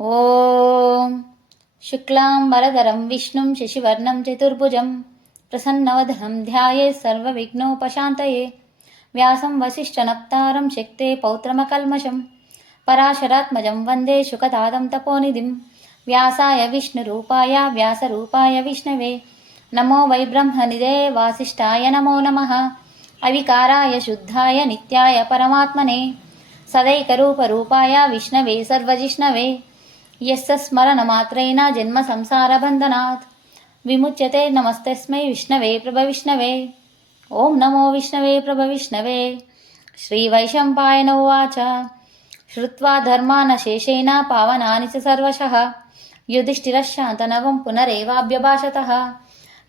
ॐ शुक्लाम्बरधरं विष्णुं शशिवर्णं चतुर्भुजं प्रसन्नवदनं ध्यायेत् सर्वविघ्नोपशान्तये व्यासं वसिष्ठनप्तारं शक्ते पौत्रमकल्मषं पराशरात्मजं वन्दे शुकतादं तपोनिधिं व्यासाय विष्णुरूपाय व्यासरूपाय विष्णवे नमो वै ब्रह्मनिधे वासिष्ठाय नमो नमः अविकाराय शुद्धाय नित्याय परमात्मने सदैकरूपरूपाय विष्णवे सर्वजिष्णवे यस्य स्मरणमात्रेण जन्मसंसारबन्धनात् विमुच्यते नमस्तस्मै विष्णवे प्रभविष्णवे ॐ नमो विष्णवे प्रभविष्णवे। श्रीवैशम्पायन उवाच श्रुत्वा धर्मानशेषेण पावनानि च सर्वशः युधिष्ठिरः शान्तनवं पुनरेवाभ्यभाषतः।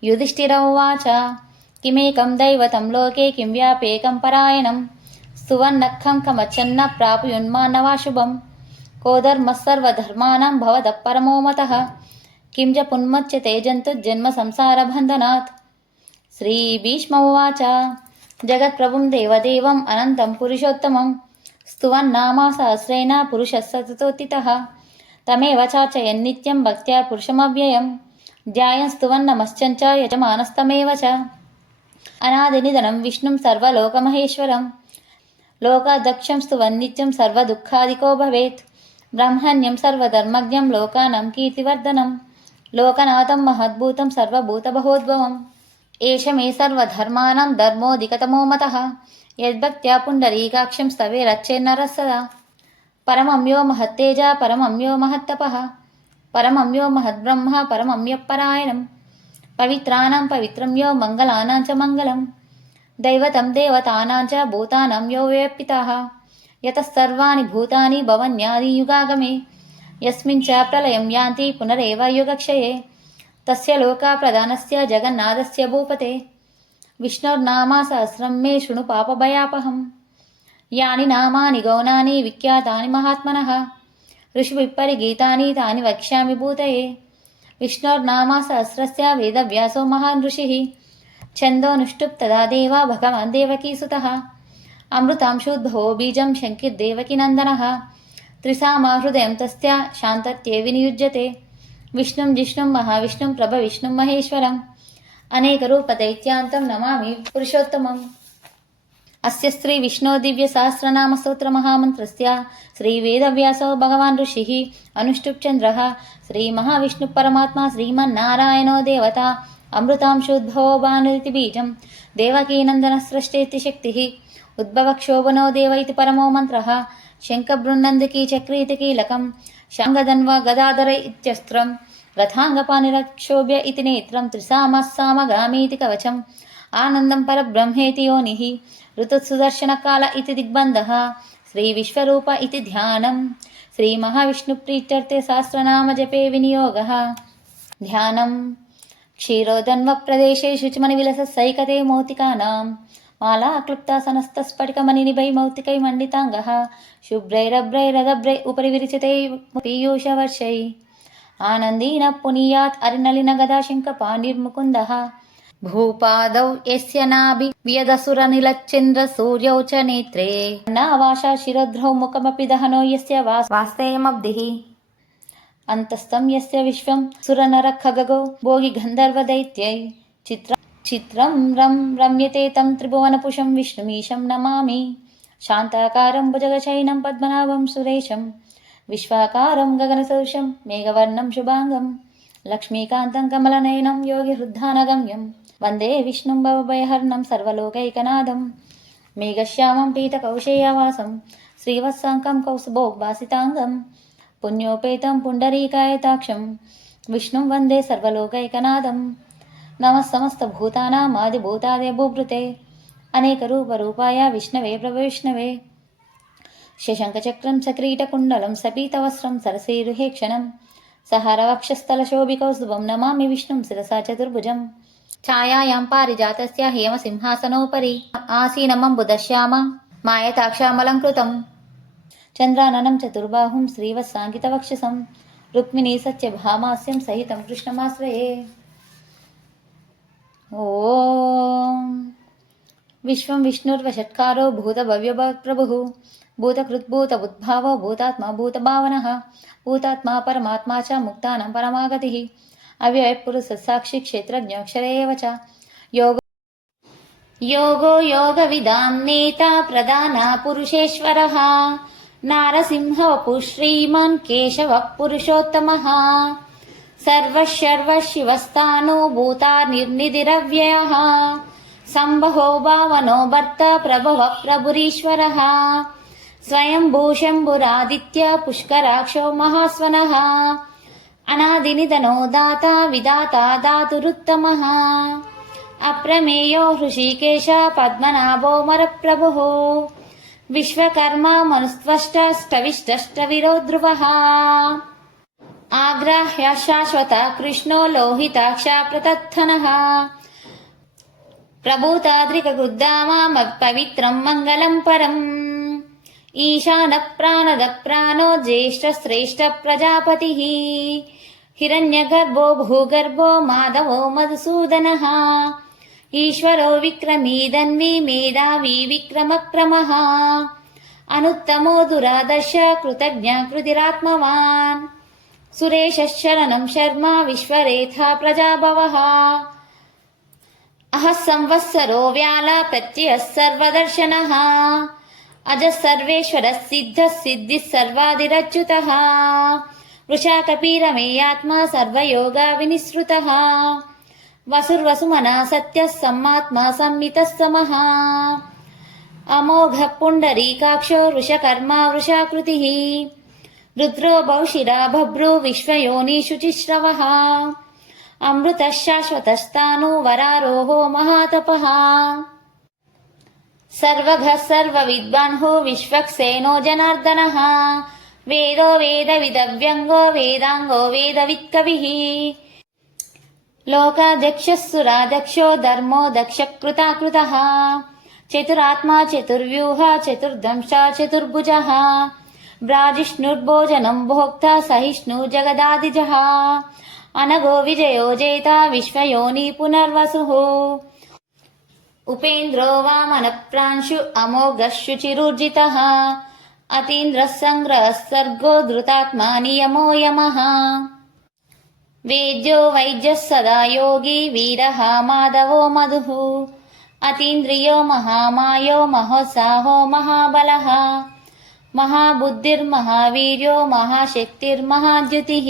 युधिष्ठिर उवाच किमेकं दैवतं लोके किं व्यापेकं परायणं स्तुवन्नखं कमच्छन्न प्राप्युन्मानवा शुभम् को धर्मः सर्वधर्माणां भवतः परमो मतः किं च पुन्मुच्यते जन्तुर्जन्मसंसारबन्धनात्। श्रीभीष्म उवाच जगत्प्रभुं देवदेवम् अनन्तं पुरुषोत्तमं स्तुवन्नामसहस्रेण पुरुषः सततोत्थितः तमेव चार्चयन् नित्यं भक्त्या पुरुषमव्ययं ध्यायन् स्तुवन्नमश्चञ्च यजमानस्तमेव च अनादिनिधनं विष्णुं सर्वलोकमहेश्वरं लोकाध्यक्षं स्तुवन्नित्यं सर्वदुःखादिको भवेत् ब्रह्मण्यं सर्वधर्मज्ञं लोकानां कीर्तिवर्धनं लोकनाथं महद्भूतं सर्वभूतबहोद्भवम् एष मे सर्वधर्माणां धर्मोऽधिकतमो मतः यद्भक्त्या पुण्डरीकाक्षं स्तवेरच्चेन्नरः सदा परमं यो महत्तेजा परमं यो महत्तपः परमं यो महद्ब्रह्म परमं यः परायणं पवित्राणां पवित्रं यो मङ्गलानां च मङ्गलं दैवतं देवतानां च भूतानां यो व्यपितः यतः सर्वाणि भूतानि भवन्यादियुगागमे यस्मिन् च प्रलयं यान्ति पुनरेव युगक्षये तस्य लोकाप्रधानस्य जगन्नाथस्य भूपते विष्णोर्नामसहस्रं मे शृणु पापभयापहम् यानि नामानि गौणानि विख्यातानि महात्मनः ऋषिभिः परिगीतानि तानि वक्ष्यामि भूतये विष्णोर्नामसहस्रस्य वेदव्यासो महान् ऋषिः छन्दोनुष्टुप् तदा देवा भगवान् देवकीसुतः अमृतांशोद्भवो बीजं शङ्किर्देवकीनन्दनः त्रिसामाहृदयं तस्य शान्तत्ये विनियुज्यते विष्णुं जिष्णुं महाविष्णुं प्रभविष्णुं महेश्वरम् अनेकरूपदैत्यान्तं नमामि पुरुषोत्तमम्। अस्य श्रीविष्णो दिव्यसहस्रनामस्तोत्रमहामन्त्रस्य श्रीवेदव्यासो भगवान् ऋषिः अनुष्टुप्चन्द्रः श्रीमहाविष्णुपरमात्मा श्रीमन्नारायणो देवता अमृतांशोद्भवो भानुरिति बीजं देवकीनन्दनस्रष्टेति शक्तिः उद्भवक्षोभनो देव इति परमो मन्त्रः शङ्खबृन्नन्दिकी चक्रीति कीलकं शाङ्गधन्वा गदाधर इत्यस्त्रं रथाङ्गपानिरक्षोभ्य इति नेत्रं त्रिसामस्सामगामीति कवचम् आनन्दं परब्रह्मेति योनिः ऋतुसुदर्शनकाल इति दिग्बन्धः श्रीविश्वरूप इति ध्यानं श्रीमहाविष्णुप्रीत्यर्थे सहस्रनामजपे विनियोगः ध्यानं क्षीरोदन्वप्रदेशे शुचिमणिविलसत्सैकते मौक्तिकानां मालाक्लुप्तासनस्तस्फटिकमणिनिभैर्मौक्तिकैर्मण्डिताङ्गः शुभ्रैरभ्रैरदभ्रै उपरि विरचितै पीयूषवर्षै आनन्दीनः पुनीयात् अरिनलिनगदाशङ्खपाणिर्मुकुन्दः भूपादौ यस्य नाभिव्यदसुरनिलच्चन्द्रसूर्यौ च नेत्रे नावाशा शिरोद्रौ मुखमपि दहनो यस्य वास्तेयमब्धिः अन्तस्थं यस्य विश्वं सुरनरखगगो भोगिगन्धर्वदैत्यै चित्रं रम्यते तं त्रिभुवनपुषं विष्णुमीशं नमामि शान्ताकारं भुजगशयनं पद्मनाभं सुरेशं विश्वाकारं गगनसदृशं मेघवर्णं शुभाङ्गं लक्ष्मीकान्तं कमलनयनं योगिहृद्धानगम्यं वन्दे विष्णुं भवभयहरणं सर्वलोकैकनाथं मेघश्यामं पीतकौशेयवासं श्रीवत्साङ्कं कौस्तुभोद्भासिताङ्गं पुण्योपेतं पुण्डरीकायताक्षं विष्णुं वन्दे सर्वलोकैकनाथं नमः समस्तभूतानामादिभूतादिभूभृते अनेकरूपरूपाय विष्णवे प्रभविष्णवे शशङ्खचक्रं सकिरीटकुण्डलं सपीतवस्त्रं सरसीरुहेक्षणं सहरवक्षस्थलशोभिकौस्तुभं नमामि विष्णुं शिरसा चतुर्भुजं छायायां पारिजातस्य हेमसिंहासनोपरि आसीनमम्बुदश्याम मायताक्षामलङ्कृतं चन्द्राननं चतुर्बाहुं श्रीवत्साङ्कितवक्षसं रुक्मिणी सत्यभामास्यं सहितं कृष्णमाश्रये। ॐ विश्वं विष्णुर्वषट्कारो भूतभव्यप्रभुः భూతకృద్భూత ఉద్భావో భూతాత్మ భూతభావనః భూతాత్మా పరమాత్మా చ ముక్తానం పరమాగతిః అవ్యయపురుషసాక్షి క్షేత్రజ్ఞాక్షర ఏవ చ योगो योगविदां नेता प्रधानः पुरुषेश्वरः नारसिंहवपुः श्रीमान् केशवः पुरुषोत्तमः सर्वशर्वशिवस्थानो भूता निर्निधिरव्ययः सम्भवो भावनो भर्ता प्रभवः प्रभुरीश्वरः स्वयंभू शम्भुरादित्य पुष्कराक्षो महास्वनः अनादिनिधनो दाता विधाता धातुरुत्तमः अप्रमेयो हृषीकेश पद्मनाभो मरप्रभुः विश्वकर्मा मनुस्त्वष्टविष्टविरो ध्रुवः आग्राह्य शाश्वत कृष्णो लोहिताक्ष प्रतत्थनः प्रभूताद्रिककृद्धाम पवित्रं मङ्गलं परम् ईशानः प्राणदः प्राणो ज्येष्ठश्रेष्ठ प्रजापतिः हिरण्यगर्भो भूगर्भो माधवो मधुसूदनः ईश्वरो विक्रमी धन्वी मेधावी विक्रमक्रमः अनुत्तमो दुरादर्श कृतज्ञ कृतिरात्मवान् सुरेशः शरणं शर्मा विश्वरेथा प्रजाभवः अहः संवत्सरो व्याल प्रत्ययः सर्वदर्शनः अजः सर्वेश्वरः सिद्धः सिद्धिः सर्वादिरच्युतः वृषाकपीरमेयात्मा सर्वयोगा विनिसृतः वसुर्वसुमना सत्यः सम्मात्मा संमितः समः अमोघः पुण्डरीकाक्षो वृषकर्मा वृषाकृतिः रुद्रो बहुशिरा बभ्रो विश्वयोनिषुचिश्रवः अमृतः शाश्वतस्तानो वरारोहो महातपः सर्वघः सर्वविद्वान्हो विश्वक्सेनो जनार्दनः वेदो वेदविदव्यङ्गो वेदाङ्गो वेदवित्कविः लोकाध्यक्षः सुराध्यक्षो धर्मो दक्षकृताकृतः चतुरात्मा चतुर्व्यूहा चतुर्दंशा चतुर्भुजः ब्राजिष्णुर्भोजनं भोक्ता सहिष्णु जगदादिजः अनघो विजयो जेता विश्वयोनि पुनर्वसुः उपेन्द्रो वामनप्रांशु अमोघः शुचिरूर्जितः अतीन्द्रः सङ्ग्रहः सर्गो धृतात्मा नियमो यमः वेद्यो वैद्यः सदा योगी वीरः माधवो मधुः अतीन्द्रियो महामायो महोत्साहो महाबलः महाबुद्धिर्महावीर्यो महाशक्तिर्महाद्युतिः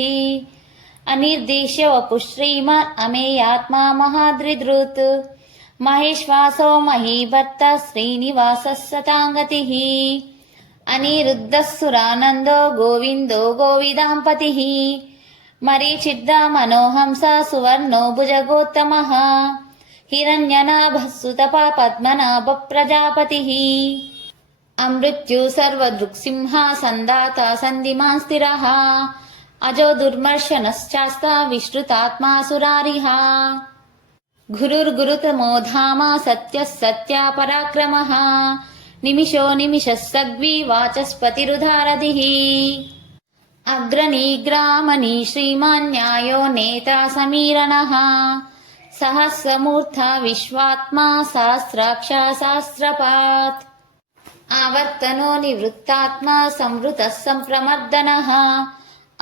अनिर्देश्य वपुः श्रीमान् अमेयात्मा महाद्रिधृत् महेश्वासो महीभर्ता श्रीनिवासः सताङ्गतिः अनिरुद्धः सुरानन्दो गोविन्दो गोविदाम्पतिः मरीचिद्दा मनोहंसा सुवर्णो भुजगोत्तमः हिरण्यनाभः सुतपा पद्मनाभ प्रजापतिः अमृत्यु सर्वदृक्सिंहा सन्दाता सन्धिमान् स्थिरः अजो दुर्मर्शनश्चास्ता विश्रुतात्मा सुरारिः गुरुर्गुरुतमो धाम सत्यः सत्या पराक्रमः निमिषो निमिषः सग्वी वाचस्पतिरुधारधिः अग्रनीग्रामणी श्रीमान् न्यायो नेता समीरणः सहस्रमूर्धा विश्वात्मा सहस्राक्षा सहस्रपात् आवर्तनो निवृत्तात्मा संवृतः सम्प्रमर्दनः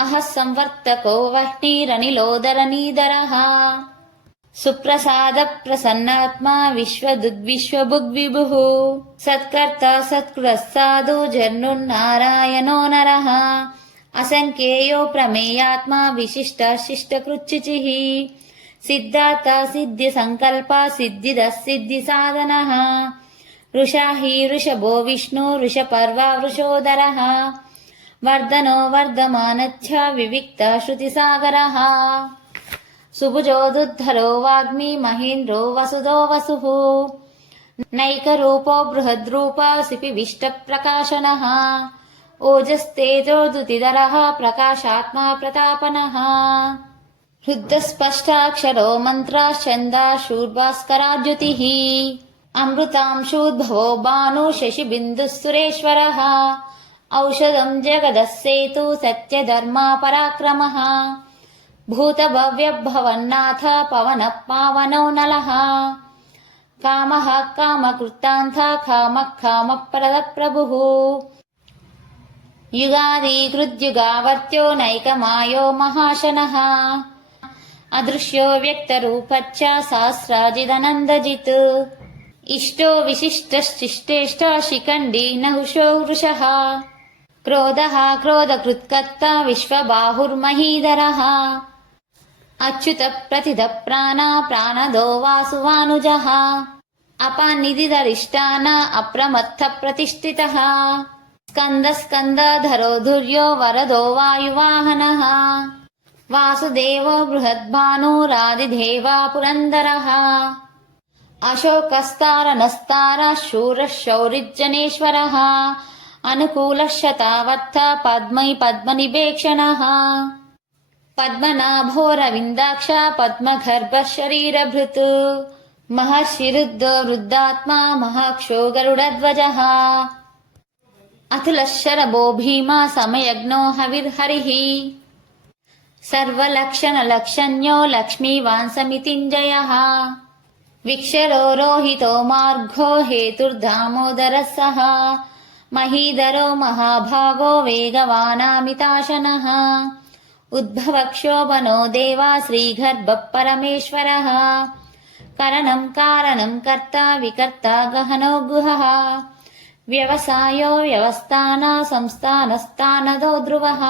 अहः संवर्तको वह्निरनिलोदरनीधरः सुप्रसाद प्रसन्नात्मा विश्वदुद्विश्वभुग्विभुः सत्कर्ता सत्कृतः साधु जन्नुर्नारायणो नरः असंख्येयो प्रमेयात्मा विशिष्ट शिष्टकृच्युचिः सिद्धार्था सिद्धिसङ्कल्पा सिद्धिदः सिद्धिसाधनः वृषाहि वृषभो विष्णु वृषपर्वा वृषोदरः वर्धनो वर्धमानच्च विविक्तः श्रुतिसागरः सुभुजोदुद्धरो वाग्मी महेन्द्रो वसुदो वसुः नैकरूपो बृहद्रूपसिपिविष्टप्रकाशनः ओजस्तेजोदुतिधरः प्रकाशात्मा प्रतापनः हृद्यस्पष्टाक्षरो मन्त्राश्छन्दाशूर्भास्कराद्युतिः अमृतांशूद्भवो भानु शशिबिन्दुः सुरेश्वरः औषधं जगदः सेतु सत्यधर्मा पराक्रमः भूतभव्यभवन्नाथ पवनः पावनो नलः कामः कामकृतान्थ कामः कामप्रदः प्रभुः युगादिकृद्युगावर्त्यो नैकमायो महाशनः अदृश्यो व्यक्तरूपच्च सहस्राजिदनन्दजित् इष्टो विशिष्टश्चिष्टेष्ट शिखण्डी नहुषो वृषः क्रोधः क्रोधकृत्कर्ता विश्वबाहुर्महीधरः अच्युतप्रतिधप्राणा प्राणदो वासुवानुजः अपान्निधिधरिष्टान अप्रमत्थप्रतिष्ठितः स्कन्दधरो धुर्यो वरदो वायुवाहनः वासुदेवो बृहद्भानुरादिदेवा पुरन्दरः अशोकस्तारनस्तारः शूरः शौरिज्जनेश्वरः अनुकूलः शतावत्थ पद्मनिवेक्षणः पद्मनाभोरविन्दाक्ष पद्मगर्भः शरीरभृत् महर्षिरुद्धो वृद्धात्मा महाक्षो गरुडध्वजः अतुलः शरभो भीमा समयज्ञो हविर्हरिः सर्वलक्षणलक्षण्यो लक्ष्मीवान् समितिञ्जयः विक्षरो रोहितो मार्गो हेतुर्दामोदरः सः महीधरो महाभागो वेगवानामिताशनः उद्भवक्षोभनो देवा श्रीगर्भः परमेश्वरः करणं कारणं कर्ता विकर्ता गहनो गुहः व्यवसायो व्यवस्थाना संस्थानस्थानदो ध्रुवः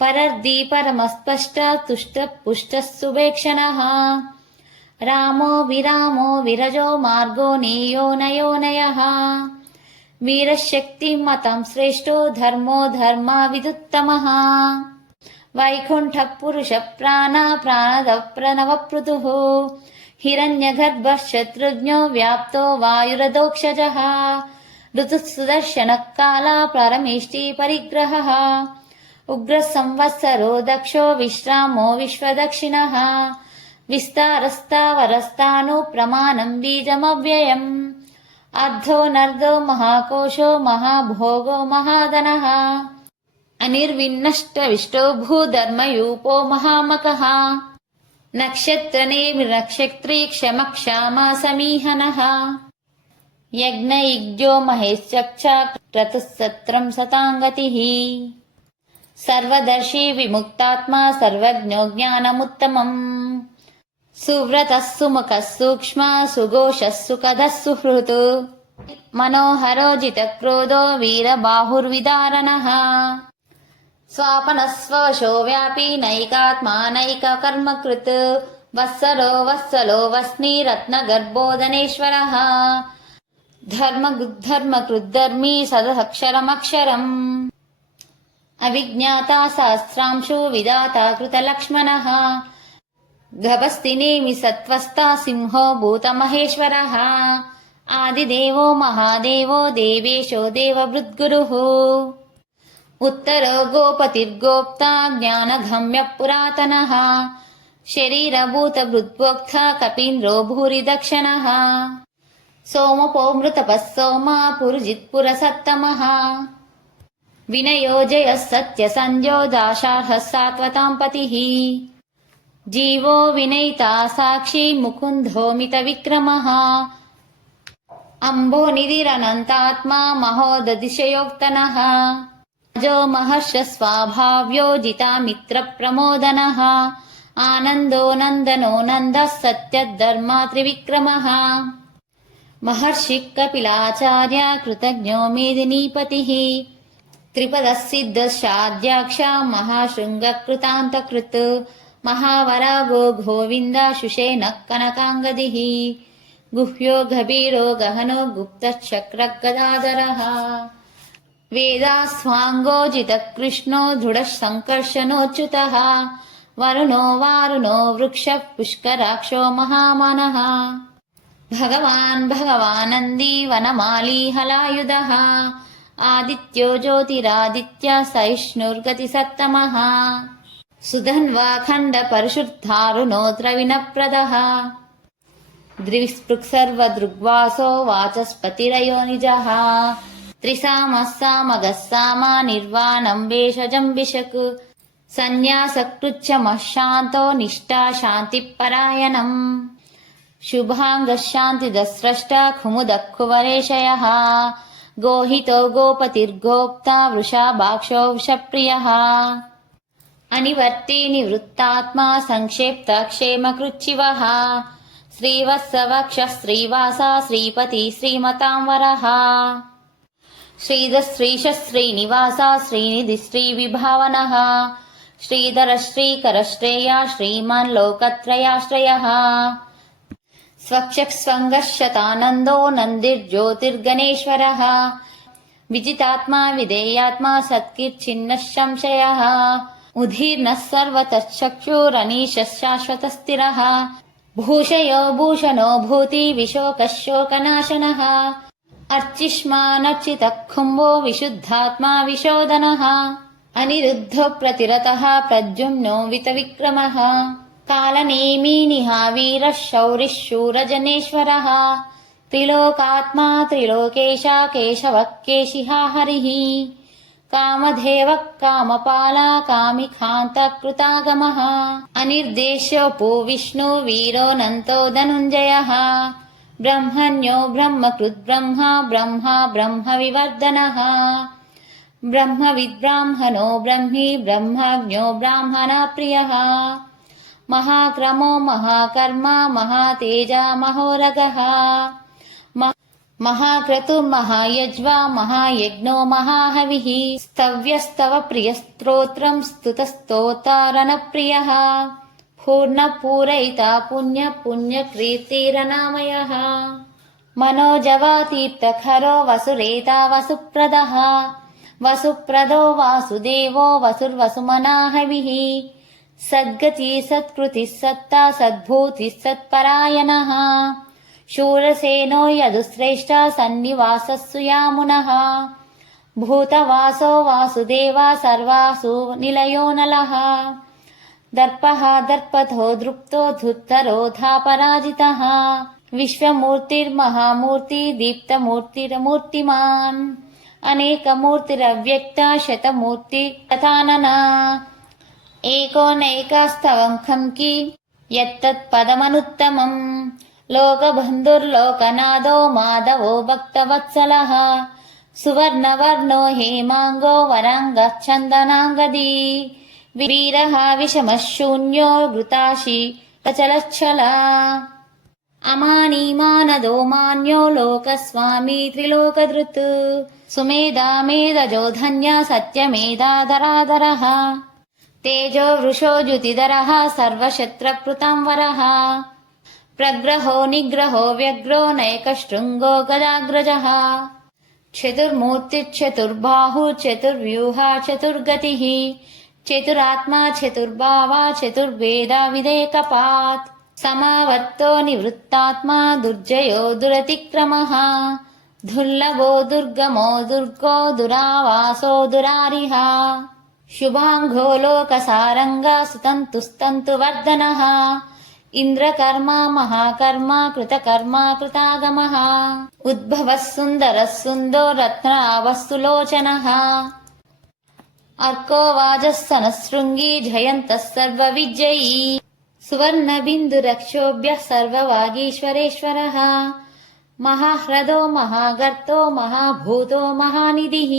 परर्दी परमस्पष्ट तुष्टः पुष्टः सुवेक्षणः रामो विरामो विरजो मार्गो नेयोनयोनयः वीरशक्तिमतं श्रेष्ठो धर्मो धर्माविदुत्तमः वैकुण्ठः पुरुषप्राणा प्राणदप्रणवपृतुः हिरण्यगर्भः शत्रुघ्नो व्याप्तो वायुरधोक्षजः ऋतुः सुदर्शनः काला परमेष्टि परिग्रहः उग्रः संवत्सरो दक्षो विश्रामो विश्वदक्षिणः विस्तारस्तावरस्तानु प्रमाणं बीजमव्ययम् अर्धो नर्दो महाकोशो महाभोगो महाधनः अनिर्विन्नष्टविष्टो भूधर्मयूपो महामकः नक्षत्रनेमिर्नक्षत्री क्षमक्षामा समीहनः यज्ञयुज्यो महेश्चक्षा क्रतुः सत्रं सताङ्गतिः सर्वदर्शी विमुक्तात्मा सर्वज्ञो ज्ञानमुत्तमम् सुव्रतः सुमुखः सूक्ष्म सुघोषः सुखदः सुहृत् मनोहरो जितक्रोधो वीरबाहुर्विदारणः स्वापनः स्ववशो व्यापी नैकात्मा नैककर्मकृत् वत्सलो वस्नी रत्नगर्भोदनेश्वरः धर्मकृद्धर्मी सदक्षरमक्षरम् अविज्ञाता सहस्रांशो विधाता कृतलक्ष्मणः गभस्तिनेमि सत्त्वस्था सिंहो भूतमहेश्वरः आदिदेवो महादेवो देवेशो देवभृद्गुरुः उत्तरो गोपतिर्गोप्ता ज्ञानगम्यः पुरातनः शरीरभूतभृद्भोक्ता कपीन्द्रो भूरिदक्षिणः सोमपो मृतपः सोमा पुरुजित्पुरसत्तमः विनयोजयः सत्यसंजो दाशार्हः सात्वतां पतिः जीवो विनयिता साक्षी मुकुन्दोमितविक्रमः अम्भोनिधिरनन्तात्मा महोदधिशयोक्तनः अजो महर्षस्वाभाव्यो जितामित्रप्रमोदनः आनन्दो नन्दनो नन्दः सत्यधर्मा त्रिविक्रमः महर्षिः कपिलाचार्य कृतज्ञो मेदिनीपतिः त्रिपदः सिद्धशाद्याक्ष महाशृङ्गकृतान्तकृत् महावरागो गोविन्दाशुषेणः कनकाङ्गदिः गुह्यो गभीरो गहनो गुप्तश्चक्रगदाधरः वेदास्वाङ्गोजितकृष्णो दृढः सङ्कर्षणोच्युतः वरुणो वारुणो वृक्षः पुष्कराक्षो महामनः भगवानन्दी वनमाली हलायुधः आदित्यो ज्योतिरादित्य सहिष्णुर्गतिसत्तमः सुधन्वा खण्डपरशुर्धारुणो द्रविणप्रदः द्विस्पृक्सर्वदृग्वासो वाचस्पतिरयोनिजः त्रिसामः सामगः सामा निर्वाणं वेषजं विशक् सन्न्यासकृच्छमः शान्तो निष्ठा शान्तिपरायणम् शुभाङ्गः शान्तिदः स्रष्टा कुमुदः कुवरेशयः गोहितो गोपतिर्गोप्ता वृषाभाक्षो वृषप्रियः अनिवर्ती निवृत्तात्मा संक्षेप्तक्षेमकृच्छिवः श्रीवत्सवक्षः श्रीवासा श्रीपति श्रीमतां वरः श्रीधश्रीशः श्रीनिवासा श्रीनिधि श्रीविभावनः श्रीधर श्रीकरश्रेया श्रीमान् लोकत्रयाश्रयः स्वक्षस्वङ्गः शतानन्दो नन्दिर्ज्योतिर्गणेश्वरः विजितात्मा विधेयात्मा सत्कीर्चिन्नः संशयः उदीर्णः सर्वतश्चक्षुरनीशः शाश्वतस्थिरः भूषयो भूषणो भूति विशोकः शोकनाशनः अर्चिष्मानर्चितः कुम्भो विशुद्धात्मा विशोदनः अनिरुद्धो प्रतिरतः प्रद्युम्नो वितविक्रमः कालनेमी निहावीरः शौरिः शूरजनेश्वरः त्रिलोकात्मा त्रिलोकेशा केशवः केशिहा हरिः कामधेवः कामपाला कामिकान्तकृतागमः अनिर्देश्योऽपो विष्णु वीरोऽनन्तो धनुञ्जयः ब्रह्मण्यो ब्रह्मकृद्ब्रह्मा ब्रह्मा ब्रह्मविवर्धनः ब्रह्मविद्ब्राह्मणो ब्रह्मी ब्रह्मज्ञो ब्राह्मणप्रियः महाक्रमो महाकर्मा महातेजा महोरगः महाक्रतुर्महायज्वा महायज्ञो महाहविः स्तव्यस्तव प्रियस्तोत्रम् स्तुतस्तोतारणप्रियः पूर्णपूरयिता पुण्यकीर्तिरनामयः मनोजवा तीर्थखरो वसुरेता वसुप्रदः वसुप्रदो वासुदेवो वसुर्वसुमनाहविः सद्गति सत्कृतिः सत्ता सद्भूतिः सत्परायणः शूरसेनो यदुश्रेष्ठ सन्निवासः सुयामुनः भूतवासो वासुदेवा सर्वासु निलयो नलः दर्पः दर्पथो दृप्तो धुत्तरोधापराजितः विश्वमूर्तिर्महामूर्ति दीप्तमूर्तिरमूर्तिमान् अनेकमूर्तिरव्यक्त शतमूर्ति तथानना एको नैकास्तवङ्खं कि यत्तत्पदमनुत्तमम् लोकबन्धुर्लोकनाथो माधवो भक्तवत्सलः सुवर्णवर्णो हेमाङ्गो वराङ्गः चन्दनाङ्गदी वीरः विषमः शून्यो घृताशी अचलच्छला अमानीमानदो मान्यो लोकस्वामी त्रिलोकधृत् सुमेधा मेधजो धन्या सत्यमेधाधराधरः तेजो वृषो द्युतिधरः सर्वशत्रकृतां वरः प्रग्रहो निग्रहो व्यग्रो नैकशृङ्गो गदाग्रजः चतुर्मूर्तिश्चतुर्बाहु चतुर्व्यूहा चतुर्गतिः चतुरात्मा चतुर्भावा चतुर्वेदा विदेकपात् समावर्तो निवृत्तात्मा दुर्जयो दुरतिक्रमः दुर्लभो दुर्गमो दुर्गो दुरावासो दुरारिः शुभाङ्गो लोकसारङ्गा सुतन्तुस्तन्तुवर्धनः इन्द्रकर्मा महाकर्मा कृतकर्मा कृतागमः उद्भवः सुन्दरः सुन्दो रत्नावः सुलोचनः अर्को वाजः सनशृङ्गी जयन्तः सर्वविजयी सुवर्णबिन्दुरक्षोभ्यः सर्ववागीश्वरेश्वरः महाह्रदो महागर्तो महाभूतो महानिधिः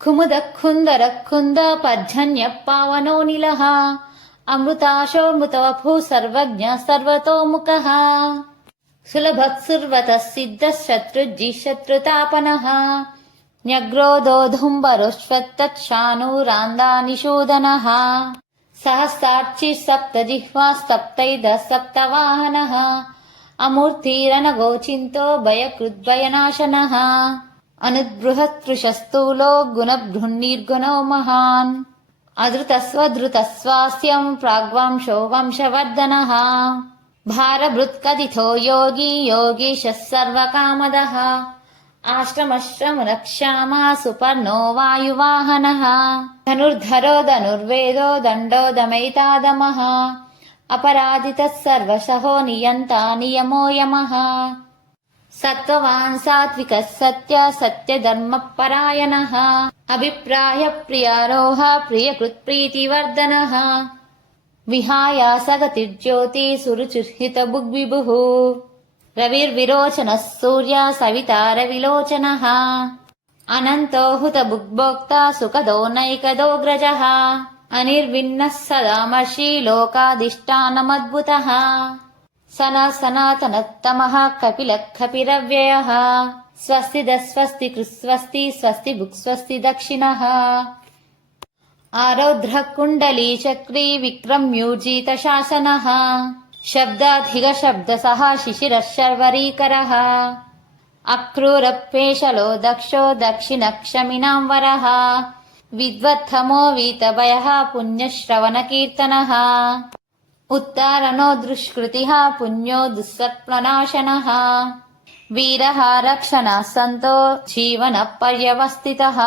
कुमुदः कुन्दरः कुन्द पर्जन्यः पावनो निलः अमृताशोऽमृतवपुः सर्वज्ञः सर्वतोमुखः सुलभः सुर्वतः सिद्धः शत्रुजिः शत्रुतापनः न्यग्रोधोधुम्बरोश्वत्तच्छाणूरान्दानिषूदनः सहस्राक्षी सप्तजिह्वा सप्तैधः सप्तवाहनः अमूर्तिरनगोचिन्तो भयकृद्भयनाशनः अनुद्बृहत्कृशस्थूलो गुणबृहन्निर्गुणो महान् अधृतस्वधृतस्वास्यं प्राग्वांशो वंशवर्धनः भारभृत्कथितो योगी योगीशः सर्वकामदः आश्रमश्रमरक्षामा सुपर्णो वायुवाहनः धनुर्धरो धनुर्वेदो दण्डो दमयितादमः अपराजितः सर्वशहो नियन्ता नियमो यमः सत्त्ववान् सात्विकः सत्य सत्यधर्मपरायणः अभिप्राय प्रियारोह प्रियकृत्प्रीतिवर्धनः विहायासगतिर्ज्योति सुरुचिर्हितभुग्विभुः रविर्विरोचनः सूर्य सविता रविलोचनः अनन्तो हुतभुग्भोक्ता सुखदो नैकदोऽग्रजः अनिर्विण्णः सदामर्षि लोकाधिष्ठानमद्भुतः सनातनोत्तमः कपिलः कपिरव्ययः स्वस्ति कृस्वस्ति स्वस्ति भुक् स्वस्ति दक्षिणः आरौद्रः कुण्डली चक्री विक्रम्यूर्जित शासनः शब्दाधिगशब्दसः शिशिरः शर्वरीकरः अक्रूरपेशलो दक्षो दक्षिणक्षमिनां वरः विद्वत्तमो वीतभयः पुण्यश्रवणकीर्तनः उत्तारणो दुष्कृतिः पुण्यो दुःसत्प्रणाशनः वीरः रक्षणः सन्तो जीवनपर्यवस्थितः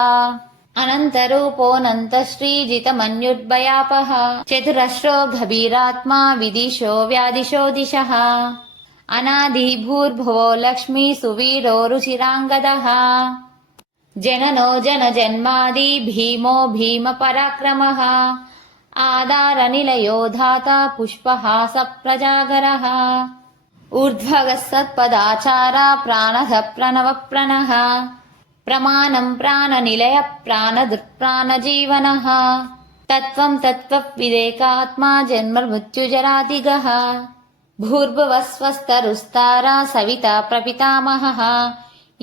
अनन्तरूपोऽनन्तश्रीजितमन्युर्भयापः चतुरश्रो गभीरात्मा विदिशो व्यादिशो दिशः अनादिभूर्भुवो लक्ष्मी सुवीरो रुचिराङ्गदः जननो जनजन्मादि भीमो भीमपराक्रमः आधारनिलयो धाता पुष्पहासप्रजागरः ऊर्ध्वगः सत्पदाचारा प्राणः प्रणवप्रणः प्रमाणं प्राणनिलय प्राणदुःप्राणजीवनः तत्त्वं तत्त्वविदेकात्मा जन्ममृत्युजरादिगः भूर्भुवस्वस्तरुस्तारा सविता प्रपितामहः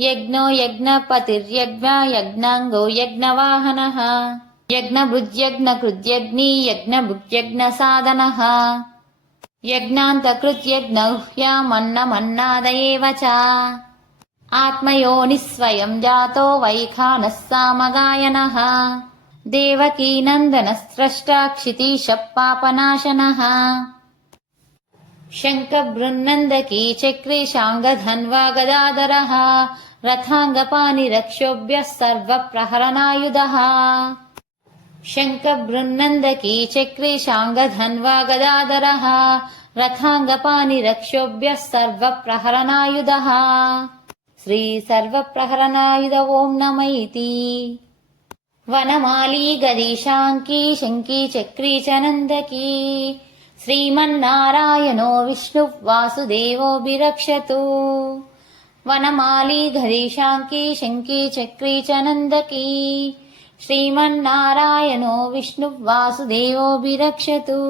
यज्ञो यज्ञपतिर्यज्ञ यज्ञाङ्गो यज्ञवाहनः यज्ञभुज्यज्ञकृद्यज्ञी यज्ञभुज्यज्ञसाधनः यज्ञान्तकृत्यज्ञह्यामन्नमन्नादयेव च आत्मयोनिः स्वयं जातो वैखानः सामगायनः देवकीनन्दनस्रष्टा क्षितीशः पापनाशनः शङ्खबृन्नन्दकी चक्रे शाङ्गधन्वा गदाधरः रथाङ्गपाणिरक्षोभ्यः सर्वप्रहरणायुधः शङ्खबृन्नन्दकी चक्रे शाङ्गधन्वा गदाधरः रथाङ्गपाणिरक्षोभ्यः सर्वप्रहरणायुधः श्री सर्वप्रहरणायुध ॐ नम इति वनमाली गदीशाङ्की शङ्की चक्री च नन्दकी श्रीमन्नारायणो विष्णुः वासुदेवो विरक्षतु वनमाली गदीशाङ्की शङ्की चक्री च नन्दकी श्रीमन्नारायणो विष्णुः वासुदेवो विरक्षतु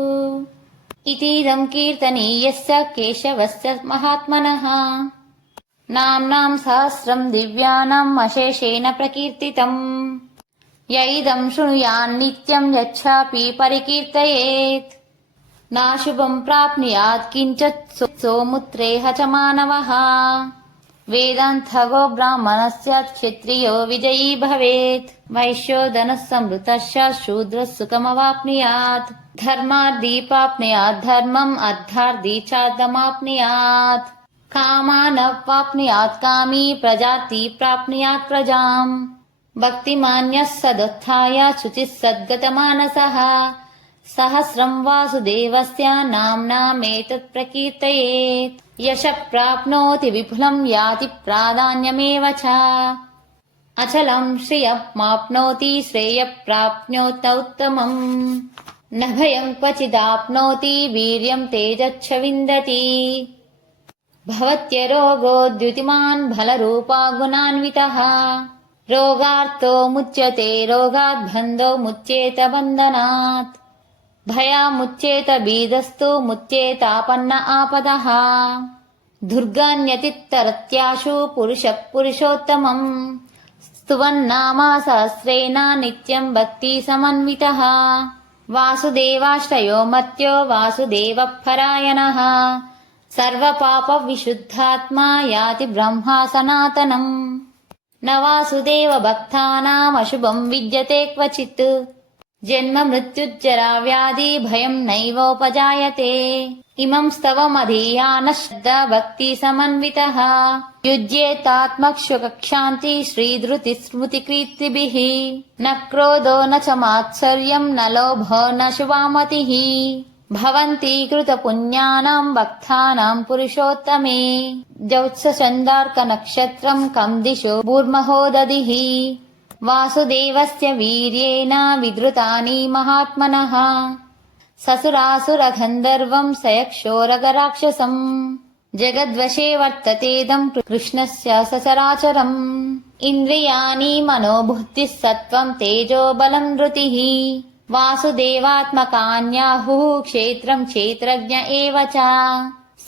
इतीदं कीर्तनीयस्य केशवस्य महात्मनः नाम्नां सहस्रं दिव्यानाम् अशेषेण प्रकीर्तितम् य इदं शृणुयान्नित्यं यच्छापि परिकीर्तयेत् नाशुभं प्राप्नुयात् किञ्चित् सोमुत्रेह च मानवः वेदान्तगो ब्राह्मणः स्यात् क्षत्रियो विजयी भवेत् वैश्यो धनः संवृतश्च शूद्रः सुखमवाप्नुयात् धर्मार्थी प्राप्नुयात् धर्मम् अर्थार्थी चार्थमाप्नुयात् कामानवाप्नुयात् कामी प्रजाति प्राप्नुयात् प्रजाम् भक्तिमान्यः सदुत्थाय शुचिः सद्गतमानसः सहस्रं वासुदेवस्य नाम्नामेतत् प्रकीर्तयेत् यशः प्राप्नोति विपुलं याति प्राधान्यमेव च अचलं श्रियमाप्नोति श्रेयः प्राप्नोत उत्तमम् न भयं क्वचिदाप्नोति वीर्यं तेजश्च विन्दति भवत्यरोगो द्युतिमान् बलरूपा गुणान्वितः रोगार्तो मुच्यते रोगात् बन्धो मुच्येत बन्धनात् भयामुच्येत बीदस्तु मुच्येतापन्न आपदः दुर्गान्यतितरत्याशु पुरुषः पुरुषोत्तमम् स्तुवन्नामा सहस्रेण नित्यं भक्ति समन्वितः वासुदेवाश्रयो मर्त्यो वासुदेवपरायणः सर्वपापविशुद्धात्मा याति ब्रह्मा सनातनम् न वासुदेव भक्तानामशुभं विद्यते क्वचित् जन्म मृत्युज्जरा व्याधि भयं नैवोपजायते इमं स्तवमधीयानः श्रद्धा भक्ति समन्वितः युज्येतात्मक्षुकक्षान्ति श्रीधृतिस्मृतिकीर्तिभिः न क्रोधो न च मात्सर्यं न लोभो न शुभामतिः भवन्ति कृतपुण्यानां भक्तानां पुरुषोत्तमे ज्योत्स्यचन्द्रार्कनक्षत्रं कं दिशो भूर्महो दधिः वासुदेवस्य वीर्येण विधृतानि महात्मनः ससुरासुरगन्धर्वं सयक्षोरगराक्षसम् జగద్వశే వర్తతేదం కృష్ణస్య సచరాచరం. ఇంద్రియాణి మనోబుద్ధిః సత్వం తేజో బలం ధృతిః. వాసుదేవాత్మకాన్యాహుః క్షేత్రం క్షేత్రజ్ఞ ఏవ చ.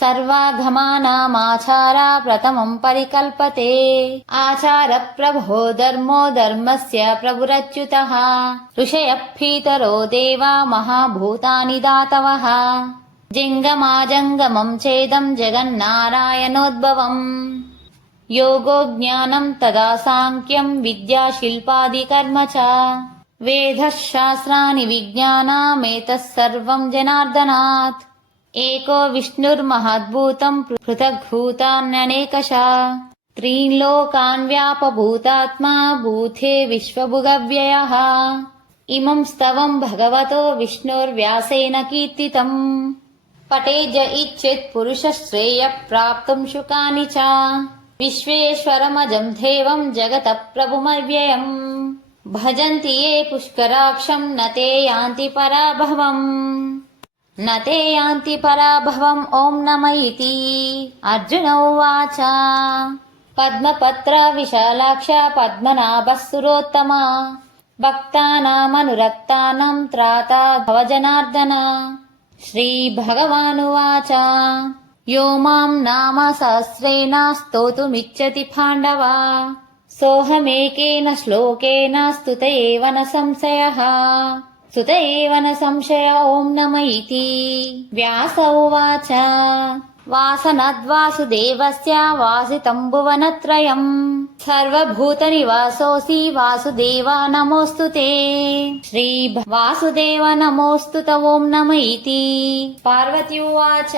సర్వాగమానామాచారా ప్రథమం పరికల్పతే. ఆచార ప్రభో ధర్మో ధర్మస్య ప్రభురచ్యుతః. ఋషయః పీతరో దేవా మహాభూతాని దాతవః. జంగమాజంగమం చేదం జగన్నారాయణోద్భవం. యోగో జ్ఞానం తదా సాంఖ్యం విద్యా శిల్పాది కర్మ చ. వేదః శాస్త్రాణి విజ్ఞానమేతః సర్వం జనార్దనాత్. ఏకో విష్ణుర్మహద్భూతం పృథగ్భూతాన్యనేకశः. త్రీన్ లోకాన్ వ్యాపభూతాత్మా భూతే విశ్వభుగవ్యయः. ఇమం స్తవం భగవతో విష్ణుర్వ్యాసేన కీర్తితం. పఠేజ ఇచ్చేత్ పురుష శ్రేయ ప్రాప్తుం శుకాని చ. విశ్వేశ్వరమజం దేవం జగతః ప్రభుమవ్యయం. భజంతి ఏ పుష్కరాక్షం నతే యాంతి పరాభవం. నతే యాంతి పరాభవం ఓం నమ ఇతి. అర్జున ఉవాచ. పద్మపత్ర విశాలాక్ష పద్మనాభః సురోత్తమ. భక్తానామనురక్తానాం త్రాతా భవ జనార్దన. శ్రీభగవానువాచ. యో మాం నామ సహస్రేణ స్తోతుమిచ్చతి పాండవ. సోహమేకేన శ్లోకేన స్తుత ఏవ న సంశయః. స్తుత ఏవ న సంశయ ఓం నమ ఇతి. వ్యాస ఉవాచ. వాసనద్వాసుదేవస్య వాసితం భువనత్రయం. సర్వభూతనివాసోऽసి వాసుదేవ నమోऽస్తుతే. శ్రీ వాసుదేవ నమోऽస్తు ఓం నమ ఇతి. పార్వతీ ఉవాచ.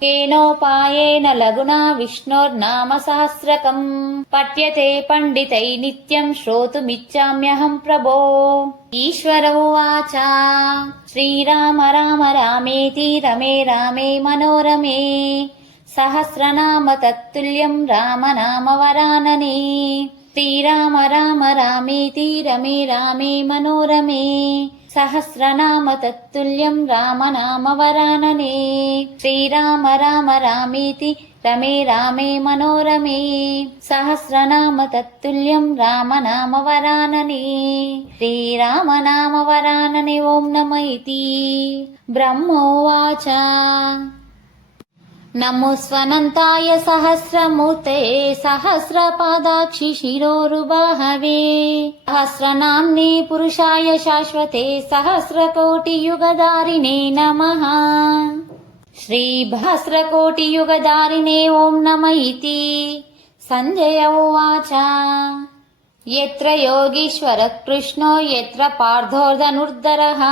కేనోపాయేన లఘునా విష్ణోర్నామ సహస్రకం. పఠ్యతే పండితై నిత్యం శ్రోతుమిచ్చామ్యహం ప్రభో. ఈశ్వర ఉవాచ. శ్రీరామ రామ రామేతి రమే రామే మనోరమే. సహస్రనామ తత్తుల్యం రామనామ వరాననే. శ్రీరామ రామ రామేతి రమే రామే మనోరమే. సహస్రనామ తత్తుల్యం రామనామ వరాననే. శ్రీరామ రామ రామేతి రమే రామే మనోరమే. సహస్రనామ తత్తుల్యం రామనామ వరాననే. శ్రీరామనామ వరాననే ఓం నమ ఇతి. బ్రహ్మ ఉవాచ. నమో స్వనంతాయ సహస్రమూర్తే సహస్రపాదాక్షి శిరోరుబాహవే. సహస్రనామ్నే పురుషాయ శాశ్వతే సహస్రకోటియుగధారిణే నమః. శ్రీసహస్రకోటియుగధారిణే ఓం నమ ఇతి. సంజయ ఉవాచ. యత్ర యోగీశ్వరః కృష్ణో యత్ర పార్థోర్ధనుర్ధరః.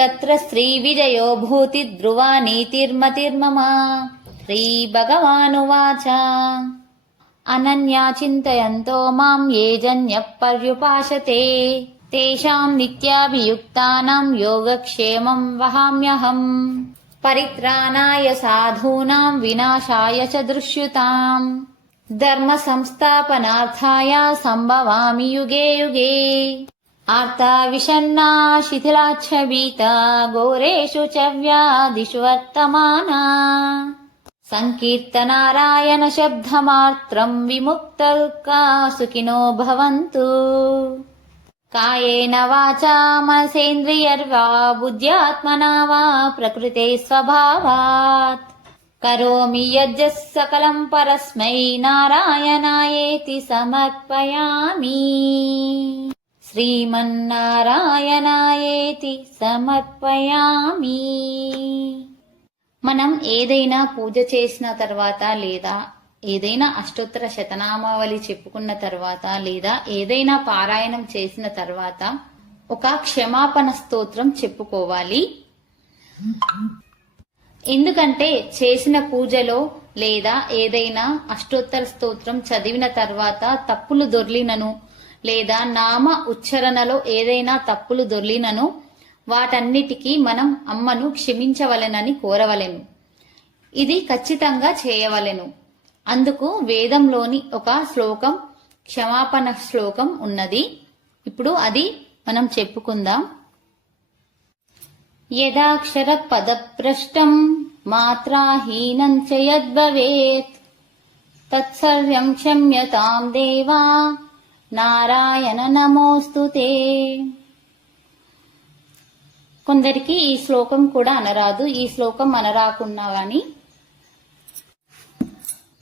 తత్ర శ్రీవిజయో భూతి ధ్రువా నీతిర్మతిర్మమ. శ్రీభగవానువాచ. అనన్యా చింతయంతో మాం ఏ జన్యః పర్యుపాసతే. తేషాం నిత్యాభియుక్తానాం యోగక్షేమం వహామ్యహం. పరిత్రాణాయ సాధూనాం వినాశాయ చ దుష్కృతాం. ధర్మ సంస్థాపనార్థాయ సంభవామి యుగే యుగే. ఆర్తా విషన్నా శిథిలాచ్చ భీతా ఘోరేషు చ వ్యాధిషు వర్తమానా. సంకీర్తనారాయణ శబ్దమాత్రం విముక్త దుఃఖా సుఖినో భవంతు. కాయేన వాచా మనసేంద్రియర్వా బుద్ధ్యాత్మనా వా ప్రకృతే స్వభావాత్. కరోమి యజ్జః సకలం పరస్మై నారాయణాయేతి సమర్పయామి. శ్రీమన్నారాయణాయేతి సమర్పయామి. మనం ఏదైనా పూజ చేసిన తర్వాత లేదా ఏదైనా అష్టోత్తర శతనామావళి చెప్పుకున్న తర్వాత లేదా ఏదైనా పారాయణం చేసిన తర్వాత ఒక క్షమాపణ స్తోత్రం చెప్పుకోవాలి. ఎందుకంటే చేసిన పూజలో లేదా ఏదైనా అష్టోత్తర స్తోత్రం చదివిన తర్వాత తప్పులు దొర్లినను లేదా నామ ఉచ్చారణలో ఏదైనా తప్పులు దొర్లినను వాటన్నిటికీ మనం అమ్మను క్షమించవలెనని కోరవలెను. ఇది ఖచ్చితంగా చేయవలెను. అందుకు వేదంలోని ఒక శ్లోకం క్షమాపణ శ్లోకం ఉన్నది. ఇప్పుడు అది మనం చెప్పుకుందాం. యదాక్షర పదభ్రష్టం మాత్రాహీనం చ యద్భవేత్ తత్సర్వం క్షమ్యతాం దేవా నారాయణ నమోస్తుతే. కొందరికి ఈ శ్లోకం కూడా అనరాదు. ఈ శ్లోకం అనరాకున్నా గాని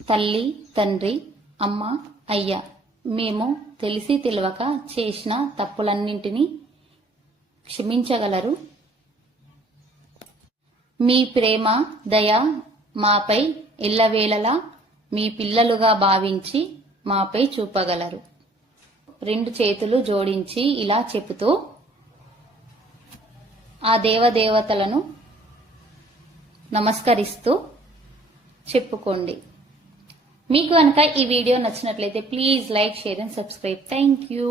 తల్లి, తండ్రి, అమ్మ, అయ్య మేము తెలిసి తెలియక చేసిన తప్పులన్నింటినీ క్షమించగలరు. మీ ప్రేమ, దయ మాపై ఎల్లవేళలా మీ పిల్లలుగా భావించి మాపై చూపగలరు. 2 చేతులు జోడించి ఇలా చెబుతూ ఆ దేవదేవతలను నమస్కరిస్తూ చెప్పుకోండి. మీకు కనుక ఈ వీడియో నచ్చినట్లయితే please like, share and subscribe. Thank you.